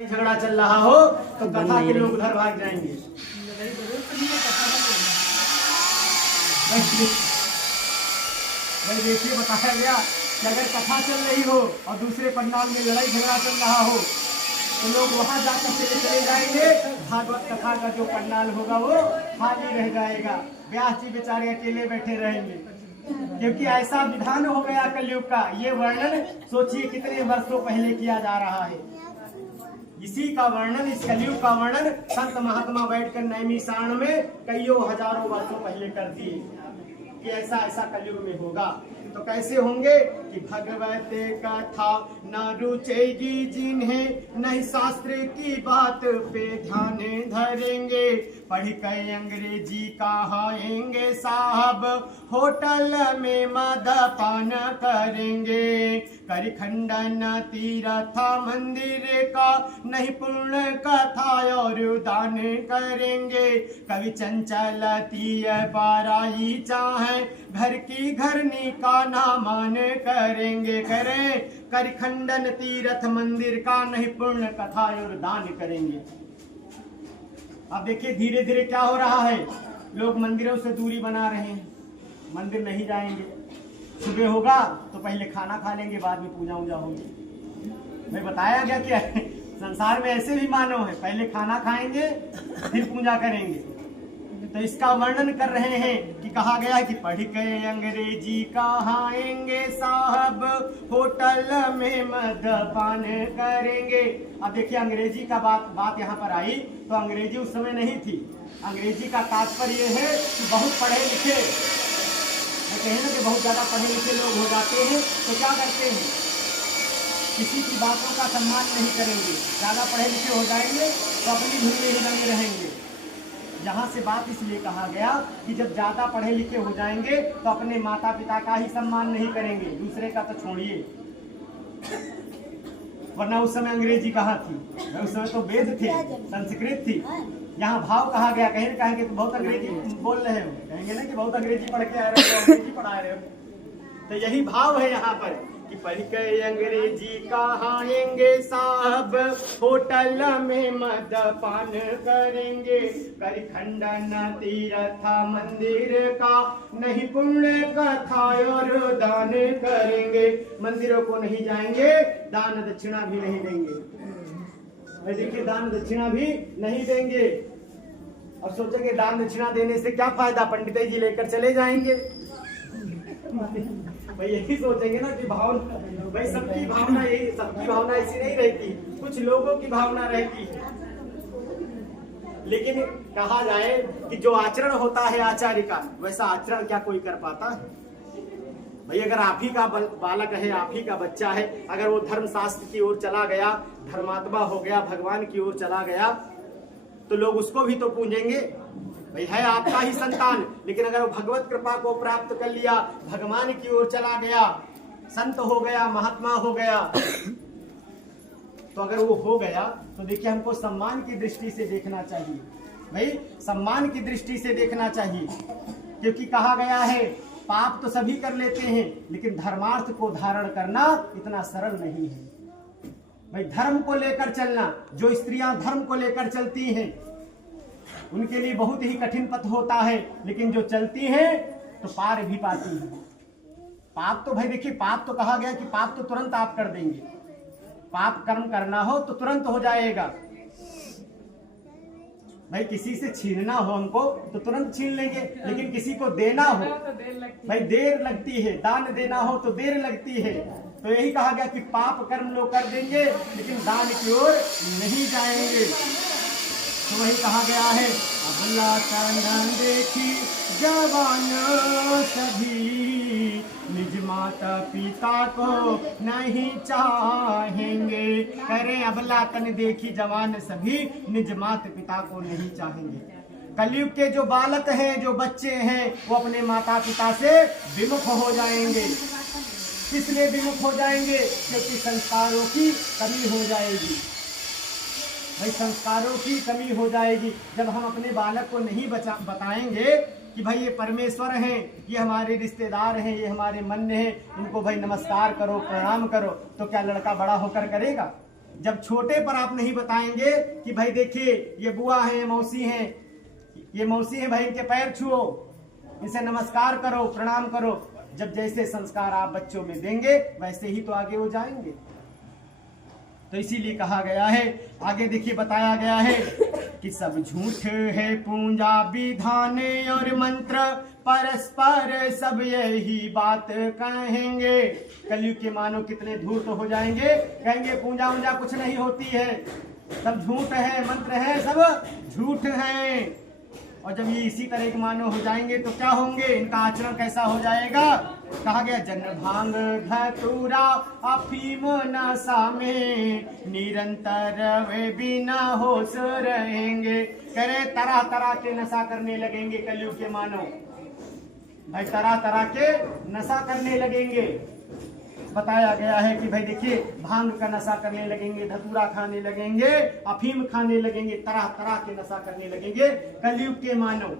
झगड़ा चल रहा हो तो कथा के लोग उधर भाग जाएंगे। भाई देखिए बताया गया कि अगर कथा चल रही हो और दूसरे पंडाल में लड़ाई झगड़ा चल रहा हो तो लोग वहां जाकर चले जाएंगे। भागवत कथा का जो पंडाल होगा वो खाली रह जाएगा। व्यास जी बेचारे अकेले बैठे रहेंगे, क्योंकि ऐसा विधान हो गया कलयुग का। ये वर्णन सोचिए कितने वर्षों पहले किया जा रहा है। इसी का वर्णन, इस कलयुग का वर्णन संत महात्मा बैठकर नैमिषारण्य में कईयों हजारों वर्षों पहले कर दिए कि ऐसा ऐसा कलयुग में होगा। तो कैसे होंगे कि भगवत कथा न रुचेगी जिन्हें नहीं शास्त्र की बात पे ध्यान धरेंगे। पढ़ कर अंग्रेजी कहाएंगे साहब होटल में मदपान करेंगे। कर खंडन तीर्थ मंदिर का नहीं पूर्ण कथा और दान करेंगे। कवि चंचल तीय बाराई चाहे घर की घरनी का ना मान करेंगे। करें कर खंडन तीर्थ मंदिर का नहीं पूर्ण कथा और दान करेंगे। अब देखिए धीरे धीरे क्या हो रहा है, लोग मंदिरों से दूरी बना रहे हैं, मंदिर नहीं जाएंगे। सुबह होगा तो पहले खाना खा लेंगे, बाद में पूजा वूजा होगी। मैं बताया गया क्या है, संसार में ऐसे भी मानव है, पहले खाना खाएंगे फिर पूजा करेंगे। तो इसका वर्णन कर रहे हैं कि कहा गया है कि पढ़ के अंग्रेजी कहाएंगे साहब होटल में मदपान करेंगे। अब देखिए अंग्रेजी का बात यहाँ पर आई तो अंग्रेजी उस समय नहीं थी। अंग्रेजी का तात्पर्य है कि बहुत पढ़े लिखे, कहें ना कि बहुत ज्यादा पढ़े लिखे लोग हो जाते हैं तो क्या करते हैं, किसी की बातों का सम्मान नहीं करेंगे। ज्यादा पढ़े लिखे हो जाएंगे तो अपनी धुन में ही लगे रहेंगे। यहाँ से बात इसलिए कहा गया कि जब ज्यादा पढ़े लिखे हो जाएंगे तो अपने माता पिता का ही सम्मान नहीं करेंगे, दूसरे का तो छोड़िए। वरना उस समय अंग्रेजी कहाँ थी, उस समय तो वेद थे, संस्कृत थी। यहाँ भाव कहा गया, कहीं कहेंगे तो बहुत अंग्रेजी बोल रहे हो, कहेंगे ना कि बहुत अंग्रेजी पढ़ के आ रहे हो, अंग्रेजी पढ़ा रहे हो। तो यही भाव है यहाँ पर कि पढ़ के अंग्रेजी कहाएंगे साहब होटल में मदपान करेंगे। कर खंडन तीर्थ मंदिर का नहीं पुण्य कथा और दान करेंगे। मंदिरों को नहीं जाएंगे, दान दक्षिणा भी नहीं देंगे। देखिए दान दक्षिणा भी नहीं देंगे। अब सोचेंगे दान दक्षिणा देने से क्या फायदा, पंडित जी लेकर चले जाएंगे। भाई यही सोचेंगे ना कि भावना, भाई सबकी भावना यही, सबकी भावना ऐसी नहीं रहती, कुछ लोगों की भावना रहती है। लेकिन कहा जाए कि जो आचरण होता है आचार्य का, वैसा आचरण क्या कोई कर पाता है? भाई अगर आप ही का बालक है, आप ही का बच्चा है, अगर वो धर्म शास्त्र की ओर चला गया, धर्मात्मा हो गया, भगवान की ओर चला गया, तो लोग उसको भी तो पूजेंगे। भाई है आपका ही संतान, लेकिन अगर वो भगवत कृपा को प्राप्त कर लिया, भगवान की ओर चला गया, संत हो गया, महात्मा हो गया, तो अगर वो हो गया तो देखिए हमको सम्मान की दृष्टि से देखना चाहिए। भाई सम्मान की दृष्टि से देखना चाहिए, क्योंकि कहा गया है पाप तो सभी कर लेते हैं, लेकिन धर्मार्थ को धारण करना इतना सरल नहीं है। भाई धर्म को लेकर चलना, जो स्त्रियां धर्म को लेकर चलती हैं उनके लिए बहुत ही कठिन पथ होता है, लेकिन जो चलती हैं तो पार भी पाती हैं। पाप तो भाई देखिए, पाप तो कहा गया कि पाप तो तुरंत आप कर देंगे, पाप कर्म करना हो तो तुरंत हो जाएगा। भाई किसी से छीनना हो हमको तो तुरंत छीन लेंगे, लेकिन किसी को देना हो भाई देर लगती है, दान देना हो तो देर लगती है। तो यही कहा गया कि पाप कर्म लोग कर देंगे लेकिन दान की ओर नहीं जाएंगे। तो वही कहा गया है अबला तन देखी जवान सभी निज माता पिता को नहीं चाहेंगे। करें अबला तन देखी जवान सभी निज माता पिता को नहीं चाहेंगे। कलयुग के जो बालक हैं, जो बच्चे हैं, वो अपने माता पिता से विमुख हो जाएंगे। इसलिए विमुख हो जाएंगे क्योंकि संस्कारों की कमी हो जाएगी। भाई संस्कारों की कमी हो जाएगी। जब हम अपने बालक को नहीं बताएंगे कि भाई ये परमेश्वर हैं, ये हमारे रिश्तेदार हैं, ये हमारे मन हैं, इनको भाई नमस्कार करो, प्रणाम करो, तो क्या लड़का बड़ा होकर करेगा? जब छोटे पर आप नहीं बताएंगे कि भाई देखिए ये बुआ है, मौसी है, ये मौसी है भाई, इनके पैर छुओ, इनसे नमस्कार करो, प्रणाम करो, जब जैसे संस्कार आप बच्चों में देंगे वैसे ही तो आगे वो जाएंगे। तो इसीलिए कहा गया है, आगे देखिए बताया गया है कि सब झूठ है पूजा विधान और मंत्र, परस्पर सब यही बात कहेंगे। कलयुग के मानो कितने धूर्त हो जाएंगे, कहेंगे पूजा वूजा कुछ नहीं होती है, सब झूठ है, मंत्र है सब झूठ है। और जब ये इसी तरह के मानो हो जाएंगे तो क्या होंगे, इनका आचरण कैसा हो जाएगा। कहा गया जन भांग धतूरा अफीम नशा में, निरंतर वे बिना होश रहेंगे। करे तरह तरह के नशा करने लगेंगे कलयुग के मानो, भाई तरह तरह के नशा करने लगेंगे। बताया गया है कि भाई देखिए भांग का नशा करने लगेंगे, धतूरा खाने लगेंगे, अफीम खाने लगेंगे, तरह तरह के नशा करने लगेंगे कलयुग के मानव।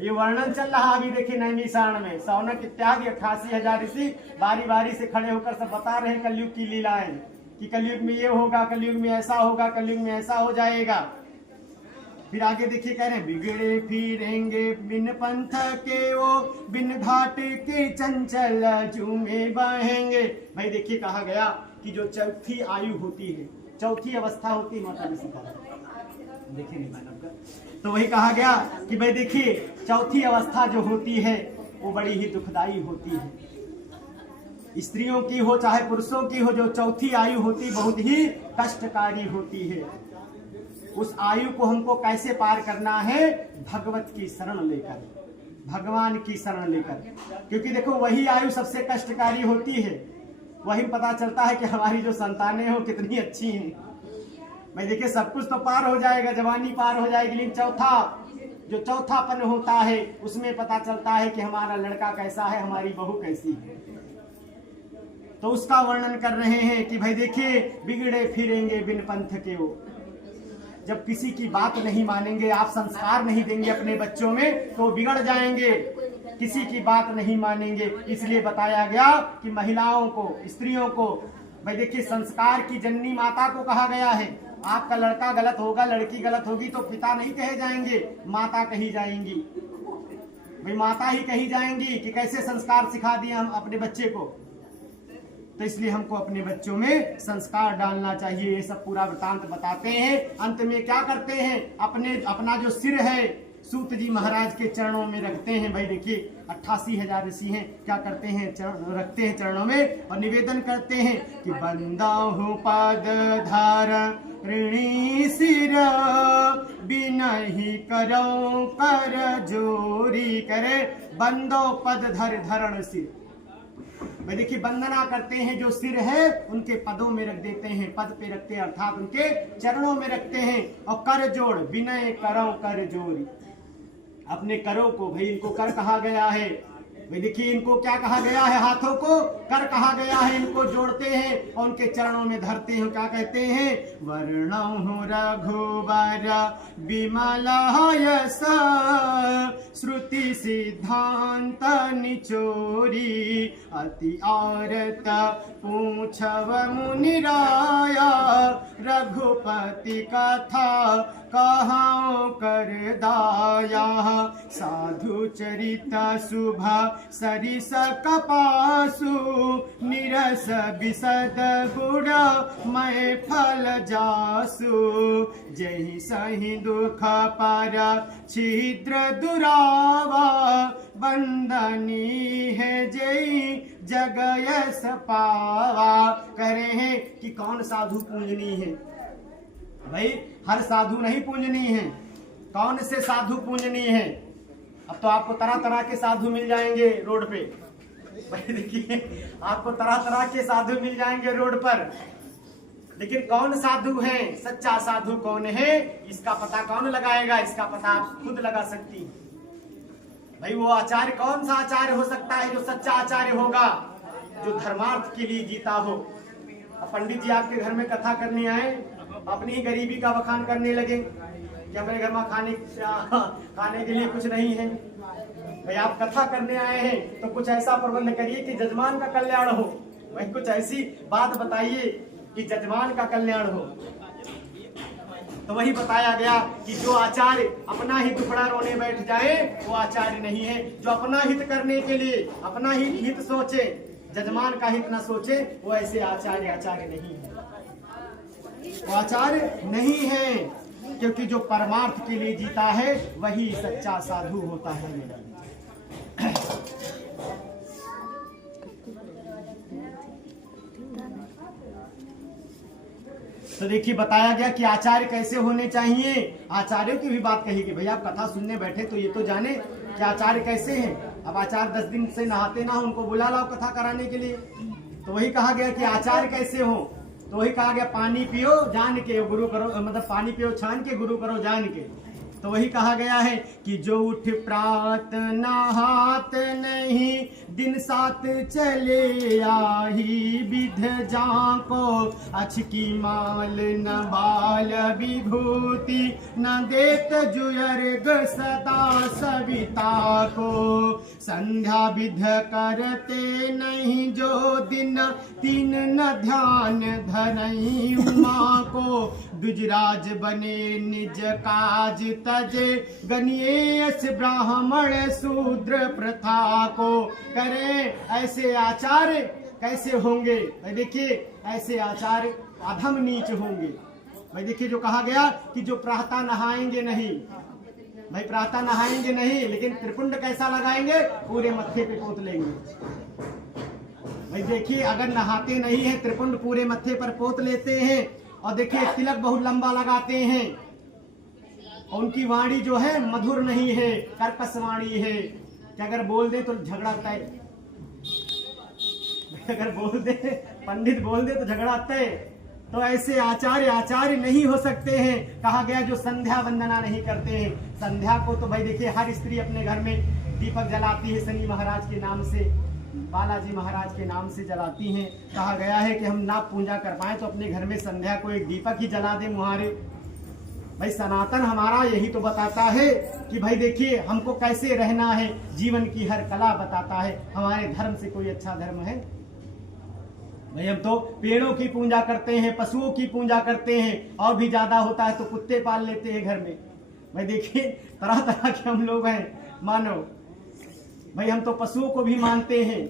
ये वर्णन चल रहा अभी देखिए नैमिषारण्य में, सौनक इत्यादि 88,000 ऋषि बारी बारी से खड़े होकर सब बता रहे हैं कलयुग की लीलाएं, कि कलयुग में ये होगा, कलयुग में ऐसा होगा, कलयुग में ऐसा हो जाएगा। फिर आगे देखिए कह रहे हैं बिगड़े फिरेंगे बिन पंथ के वो, बिन घाट के चंचल झूमे बहेंगे। भाई देखिए कहा गया कि जो चौथी आयु होती है, चौथी अवस्था होती है, माता ने सिखाया देखिए मानव का, तो वही कहा गया कि भाई देखिए चौथी अवस्था जो होती है वो बड़ी ही दुखदाई होती है। स्त्रियों की हो चाहे पुरुषों की हो, जो चौथी आयु होती बहुत ही कष्टकारी होती है। उस आयु को हमको कैसे पार करना है, भगवत की शरण लेकर, भगवान की शरण लेकर, क्योंकि देखो वही आयु सबसे कष्टकारी होती है। वही पता चलता है कि हमारी जो संतानें हो कितनी अच्छी हैं। भाई देखिए सब कुछ तो पार हो जाएगा, जवानी पार हो जाएगी, लेकिन जो चौथापन होता है उसमें पता चलता है कि हमारा लड़का कैसा है, हमारी बहू कैसी है। तो उसका वर्णन कर रहे हैं कि भाई देखिए बिगड़े फिरेंगे बिन पंथ के वो, जब किसी की बात नहीं मानेंगे, आप संस्कार नहीं देंगे अपने बच्चों में तो बिगड़ जाएंगे, किसी की बात नहीं मानेंगे। इसलिए बताया गया कि महिलाओं को, स्त्रियों को, भाई देखिए संस्कार की जननी माता को कहा गया है। आपका लड़का गलत होगा, लड़की गलत होगी तो पिता नहीं कहे जाएंगे, माता कही जाएंगी। भाई माता ही कही जाएंगी कि कैसे संस्कार सिखा दिए हम अपने बच्चे को। तो इसलिए हमको अपने बच्चों में संस्कार डालना चाहिए। ये सब पूरा वृतांत बताते हैं। अंत में क्या करते हैं, अपना जो सिर है सूत जी महाराज के चरणों में रखते हैं। भाई देखिए 88,000 ऋषि हैं, क्या करते हैं, रखते हैं चरणों में और निवेदन करते हैं कि बंदाहु पद धार ऋणी सिर, बिनहि करो कर जोरी। करे बंदो पद धरण सिर। भाई देखिए वंदना करते हैं, जो सिर है उनके पदों में रख देते हैं, पद पे रखते हैं अर्थात उनके चरणों में रखते हैं। और कर जोड़, विनय करो कर जोड़ी, अपने करों को, भाई इनको कर कहा गया है। भाई देखिए इनको क्या कहा गया है, हाथों को कर कहा गया है। इनको जोड़ते हैं और उनके चरणों में धरते हैं। क्या कहते हैं, वर्णौ रघुवर विमल यस, श्रुति सिद्धांत निचोरी, अति आरत पूछव मुनिराया, रघुपति कथा कहाँ कर दाया, साधु चरित शुभ सरिस कपासु, निरस विशद गुण मय फल जासु, जहि सहि दुख पर छिद्र दुरावा, बंदनी है जय जग यस पावा। कह रहे हैं कि कौन साधु पूजनीय है। भाई हर साधु नहीं पूजनीय है, कौन से साधु पूजनीय है। अब तो आपको तरह तरह के साधु मिल जाएंगे रोड पे। भाई देखिए आपको तरह तरह के साधु मिल जाएंगे रोड पर, लेकिन कौन साधु है, सच्चा साधु कौन है, इसका पता कौन लगाएगा। इसका पता आप खुद लगा सकती हैं। भाई वो आचार्य कौन सा आचार्य हो सकता है, जो सच्चा आचार्य होगा, जो धर्मार्थ के लिए जीता हो। अब पंडित जी आपके घर में कथा करने आए, अपनी ही गरीबी का बखान करने लगे कि हमारे घर में खाने के लिए कुछ नहीं है। भाई आप कथा करने आए हैं तो कुछ ऐसा प्रबंध करिए कि जजमान का कल्याण हो। भाई कुछ ऐसी बात बताइए कि जजमान का कल्याण हो। तो वही बताया गया कि जो आचार्य अपना ही दुखड़ा रोने बैठ जाए वो आचार्य नहीं है। जो अपना हित करने के लिए अपना ही हित सोचे, जजमान का हित न सोचे, वो ऐसे आचार्य नहीं है, वो आचार्य नहीं है। क्योंकि जो परमार्थ के लिए जीता है वही सच्चा साधु होता है। तो देखिए बताया गया कि आचार्य कैसे होने चाहिए। आचार्यों की भी बात कही कि भैया आप कथा सुनने बैठे तो ये तो जाने कि आचार्य कैसे हैं। अब आचार्य 10 दिन से नहाते ना हो, उनको बुला लाओ कथा कराने के लिए। तो वही कहा गया कि आचार्य कैसे हो। तो वही कहा गया पानी पियो जान के गुरु करो, मतलब पानी पियो छान के गुरु करो जान के। तो वही कहा गया है कि जो उठ प्रात नहात नहीं, दिन सात चले आही, विध जाको अचकी माल न बाल विभूति, न देत जुयर्ग सदा सविता को। संध्या विध करते नहीं जो दिन, तीन न ध्यान धरई उमा को। दुजराज बने निज काज तजे, गणेश ब्राह्मण शूद्र प्रथा को। करें ऐसे आचार्य कैसे होंगे भाई। देखिए ऐसे आचार्य अधम नीच होंगे भाई। देखिए जो कहा गया कि जो प्रातः नहाएंगे नहीं भाई, प्रातः नहाएंगे नहीं, लेकिन त्रिपुंड कैसा लगाएंगे, पूरे मत्थे पे पोत लेंगे भाई। देखिए अगर नहाते नहीं है, त्रिपुंड पूरे मत्थे पर पोत लेते हैं, और देखिए तिलक बहुत लंबा लगाते हैं, और उनकी वाणी जो है मधुर नहीं है, कर्कश वाणी है कि अगर बोल दे तो झगड़ा तय, अगर बोल दे पंडित बोल दे तो झगड़ा तय। तो ऐसे आचार्य नहीं हो सकते हैं। कहा गया जो संध्या वंदना नहीं करते हैं। संध्या को तो भाई देखिए हर स्त्री अपने घर में दीपक जलाती है, शनि महाराज के नाम से, बालाजी महाराज के नाम से जलाती हैं। कहा गया है कि हम ना पूजा कर पाए तो अपने घर में संध्या को एक दीपक ही जला दें मुहारे। भाई सनातन हमारा यही तो बताता है कि भाई देखिए हमको कैसे रहना है, जीवन की हर कला बताता है। हमारे धर्म से कोई अच्छा धर्म है भाई? हम तो पेड़ों की पूजा करते हैं, पशुओं की पूजा करते हैं, और भी ज्यादा होता है तो कुत्ते पाल लेते हैं घर में भाई। देखिए तरह तरह के हम लोग हैं मानो भाई। हम तो पशुओं को भी मानते हैं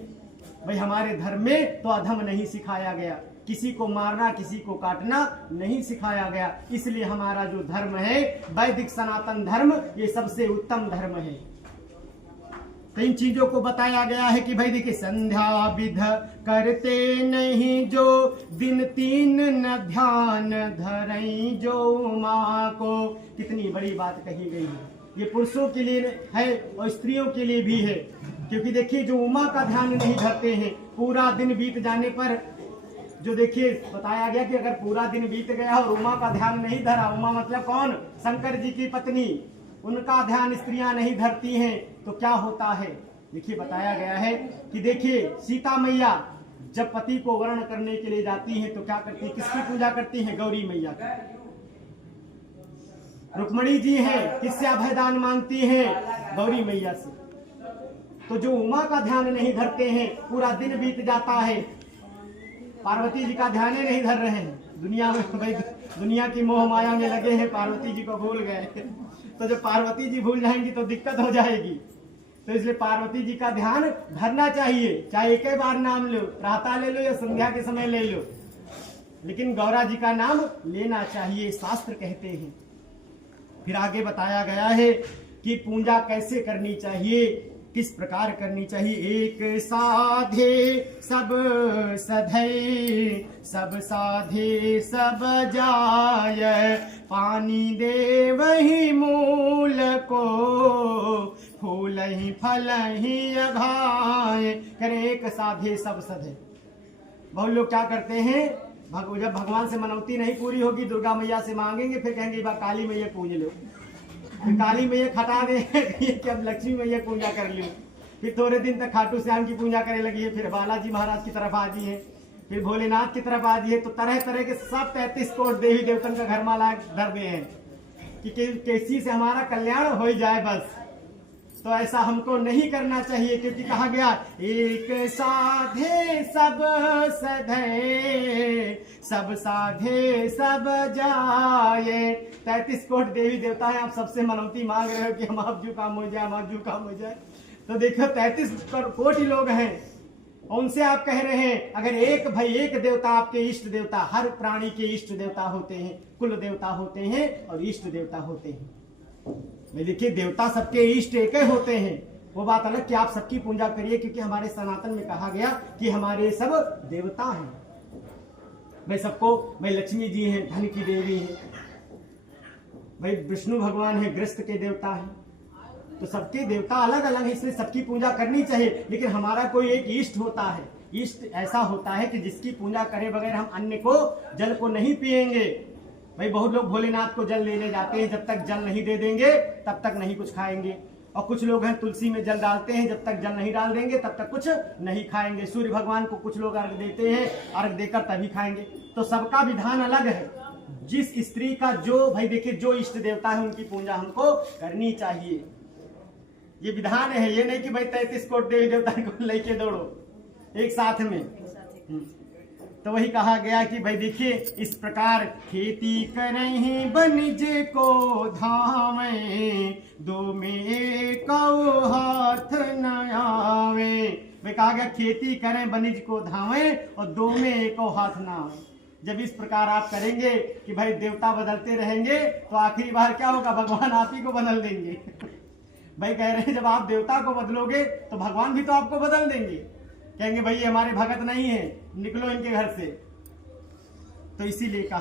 भाई। हमारे धर्म में तो अधम नहीं सिखाया गया, किसी को मारना किसी को काटना नहीं सिखाया गया। इसलिए हमारा जो धर्म है वैदिक सनातन धर्म, ये सबसे उत्तम धर्म है। तो इन चीजों को बताया गया है कि भाई देखिए संध्या विध करते नहीं जो, दिन तीन न ध्यान धरई जो उमा को। कितनी बड़ी बात कही गई है। ये पुरुषों के लिए है और स्त्रियों के लिए भी है। क्योंकि देखिए जो उमा का ध्यान नहीं धरते हैं, पूरा दिन बीत जाने पर जो देखिए बताया गया कि अगर पूरा दिन बीत गया और उमा का ध्यान नहीं धरा, उमा मतलब कौन, शंकर जी की पत्नी, उनका ध्यान स्त्रियां नहीं धरती हैं तो क्या होता है। देखिए बताया गया है कि देखिए सीता मैया जब पति को वर्ण करने के लिए जाती हैं तो क्या करती है, किसकी पूजा करती हैं, गौरी मैया की। रुक्मणी जी हैं, किससे अभयदान मांगती हैं, गौरी मैया से। तो जो उमा का ध्यान नहीं धरते हैं, पूरा दिन बीत जाता है, पार्वती जी का ध्यान ही नहीं धर रहे हैं, दुनिया में भाई दुनिया की मोह माया में लगे हैं, पार्वती जी को भूल गए। तो जब पार्वती जी भूल जाएंगी तो दिक्कत हो जाएगी। तो इसलिए पार्वती जी का ध्यान धरना चाहिए, चाहे एक ही बार नाम लो, प्रातः ले लो या संध्या के समय ले लो, लेकिन गौरा जी का नाम लेना चाहिए, शास्त्र कहते हैं। फिर आगे बताया गया है कि पूजा कैसे करनी चाहिए, किस प्रकार करनी चाहिए। एक साधे सब सधे, सब साधे सब जाय, पानी दे वही मूल को, फूल ही फल ही अघाय। करे एक साधे सब सधे। बहुत लोग क्या करते हैं, जब भगवान से मनौती नहीं पूरी होगी, दुर्गा मैया से मांगेंगे, फिर कहेंगे एक बार काली मैया पूज लो, फिर काली मैया हटा देंगे कि अब लक्ष्मी मैया पूजा कर लो, फिर थोड़े दिन तक खाटू श्याम की पूजा करने लगी है, फिर बालाजी महाराज की तरफ आ गई है, फिर भोलेनाथ की तरफ आ गई है। तो तरह तरह के सब 33 कोट देवी देवतन का घर माला धर दे हैं कि किसी से हमारा कल्याण हो जाए बस। तो ऐसा हमको नहीं करना चाहिए, क्योंकि कहा गया एक साधे सब सधे, सब साधे सब जाए। 33 कोट देवी देवता है, आप सबसे मनौती मांग रहे हो कि हम आप जो काम हो जाए, हम आप जो काम हो जाए। तो देखो 33 कोटि लोग हैं, उनसे आप कह रहे हैं अगर एक देवता आपके इष्ट देवता, हर प्राणी के इष्ट देवता होते हैं, कुल देवता होते हैं और इष्ट देवता होते हैं। मैं देखिए देवता सबके इष्ट एक ही होते हैं, वो बात अलग कि आप सबकी पूजा करिए, क्योंकि हमारे सनातन में कहा गया कि हमारे सब देवता हैं। भाई सबको, भाई लक्ष्मी जी हैं, धन की देवी है, भाई विष्णु भगवान है, ग्रस्त के देवता है। तो सबके देवता अलग अलग है, इसलिए सबकी पूजा करनी चाहिए। लेकिन हमारा कोई एक इष्ट होता है, इष्ट ऐसा होता है कि जिसकी पूजा करे बगैर हम अन्न को, जल को नहीं पिएंगे। भाई बहुत लोग भोलेनाथ को जल लेने जाते हैं, जब तक जल नहीं दे देंगे तब तक नहीं कुछ खाएंगे। और कुछ लोग हैं तुलसी में जल डालते हैं, जब तक जल नहीं डाल देंगे तब तक कुछ नहीं खाएंगे। सूर्य भगवान को कुछ लोग अर्घ देते हैं, अर्घ देकर तभी खाएंगे। तो सबका विधान अलग है। जिस स्त्री का जो, भाई देखिए जो इष्ट देवता है उनकी पूजा हमको करनी चाहिए, ये विधान है। ये नहीं कि भाई 33 कोट देवी देवता को लेके दौड़ो एक साथ में। तो वही कहा गया कि भाई देखिए इस प्रकार खेती करही बनिज को धावे, दो में को हाथ न आवे। भाई कहा गया खेती करें बनिज को धावे और दो में एको हाथ न आवे। जब इस प्रकार आप करेंगे कि भाई देवता बदलते रहेंगे तो आखिरी बार क्या होगा, भगवान आप ही को बदल देंगे। भाई कह रहे हैं जब आप देवता को बदलोगे तो भगवान भी तो आपको बदल देंगे, कहेंगे भाई ये हमारे भगत नहीं है, निकलो इनके घर से। तो इसीलिए कहा